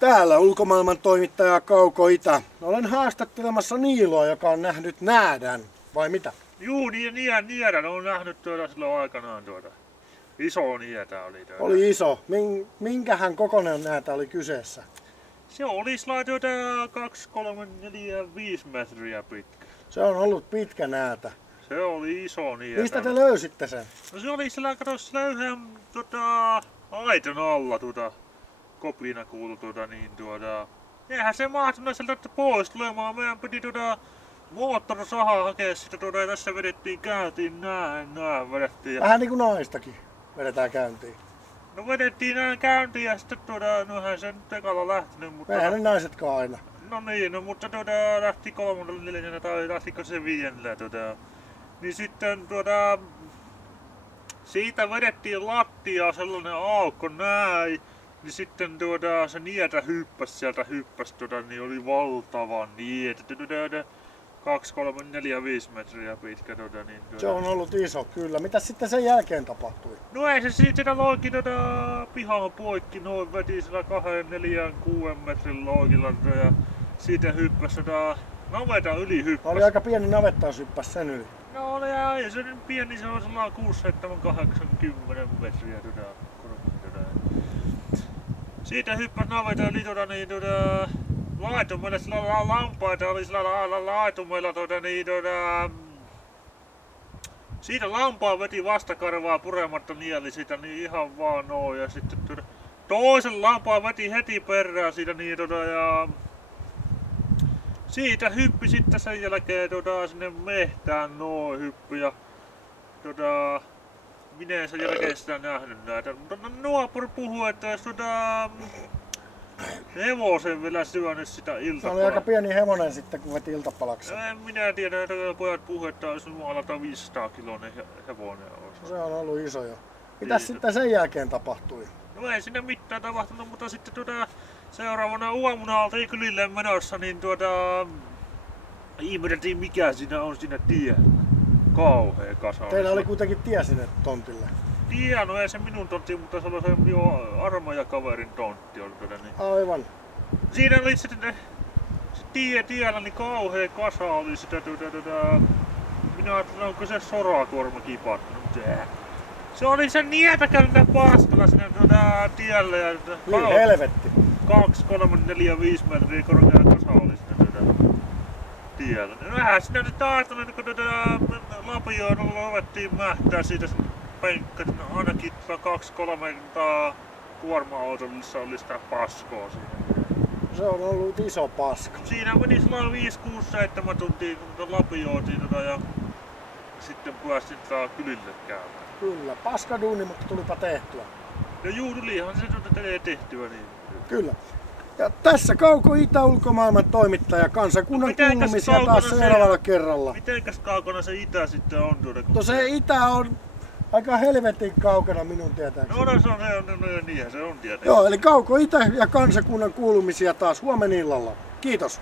Täällä ulkomaailman toimittaja Kauko Itä. Olen haastattelemassa Niiloa, joka on nähnyt näädän, vai mitä? Juu, niedän on nähnyt silloin aikanaan Iso nietä oli tuota. Oli iso. Minkähän kokoinen näätä oli kyseessä? Se olisi 2, 3, 4, 5 metriä pitkä. Se on ollut pitkä näätä. Se oli iso nietä. Mistä te löysitte sen? No se oli siellä, kato siellä yhden aiton alla kopina kuulu eihän se mahtunut sieltä pois tulemaan. Meidän piti moottorisahaa hakea sitä ja tässä vedettiin käyntiin näin vedettiin. Vähän niinku naistakin vedetään käyntiin. No vedettiin näin käyntiin ja sitten nohän sen tekalla lähtenyt, mutta... Eihän ne naisetkaan aina. No niin, mutta lähti 3, 4 tai lähtikö se 5 niin sitten siitä vedettiin lattiaa sellainen aukko näin. Niin sitten se nietä hyppäsi niin oli valtava nietä. 2, 3, 4, 5 metriä pitkä. Se on ollut iso, kyllä. Mitä sitten sen jälkeen tapahtui? No ei se siitä loikki pihaan poikki, noin veti sillä 2, 4, 6 metrin loikilla ja siitä hyppäsi navetan yli hyppäsi. Oli aika pieni navetta, jos hyppäsi sen yli. No oli ei se niin pieni, se on sellainen 6, 7, 8, 10 metriä Siitä hyppäsi naveta yli laitumeilla, sillä lampaita oli sillä laitumeilla siitä lampaa veti vastakarvaa purematta nieli siitä niin ihan vaan noin ja sitten toisen lampaa veti heti perään siitä ja siitä hyppi sitten sen jälkeen sinne mehtään noin hyppi ja minä en sen jälkeen sitä nähnyt näitä, mutta nuopuri puhui, että jos hevosen vielä syönyt sitä iltapalaa. Se oli aika pieni hevonen sitten, kun veti iltapalaksi. En minä tiedä, että pojat puhui, että olisi muualta 500 kiloinen hevonen. Se on ollut iso jo. Mitäs sitten sen jälkeen tapahtui? No ei siinä mitään tapahtunut, mutta sitten seuraavana aamuna oltiin kylille menossa, niin ihmeteltiin mikä siinä on siinä tiellä. Kauhea kasa. Teillä oli kuitenkin tie sinne tontille. Tie, no ei se minun tontti, mutta se oli se jo armeijakaverin tontti. Niin. Aivan. Siinä oli sitten se tiellä, niin kauhea kasa oli sitä. Minä ajattelin, onko se sorakuorma kipattunut. Se oli se nietäkäntä paskalla sinne tiellä. Ja niin helvetti. 2, 3, 4, 5 metriä korkea kasa oli sinne tiellä. No eihän sinä nyt ajattelin, kun lapioilla ruvettiin mähtää siitä penkkä, ainakin 2-3 kuorma-autollissa oli sitä paskoa siinä. Se on ollut iso paska. Siinä meni sellainen 5, 6, 7 tuntia kun lapioitiin ja sitten päästiin kylille käymään. Kyllä, paskaduuni, mutta tulipa tehtyä. Ja juu, tulihan se tehtyä niin. Kyllä. Ja tässä Kauko Itä, ulkomaailman toimittaja, kansakunnan kuulumisia taas seuraavalla kerralla. Mitenkäs kaukana se itä sitten on? No se itä on aika helvetin kaukana minun tietääkseni. No se on niinhän se on tietenkin. Joo, eli Kauko Itä ja kansakunnan kuulumisia taas huomenna illalla. Kiitos.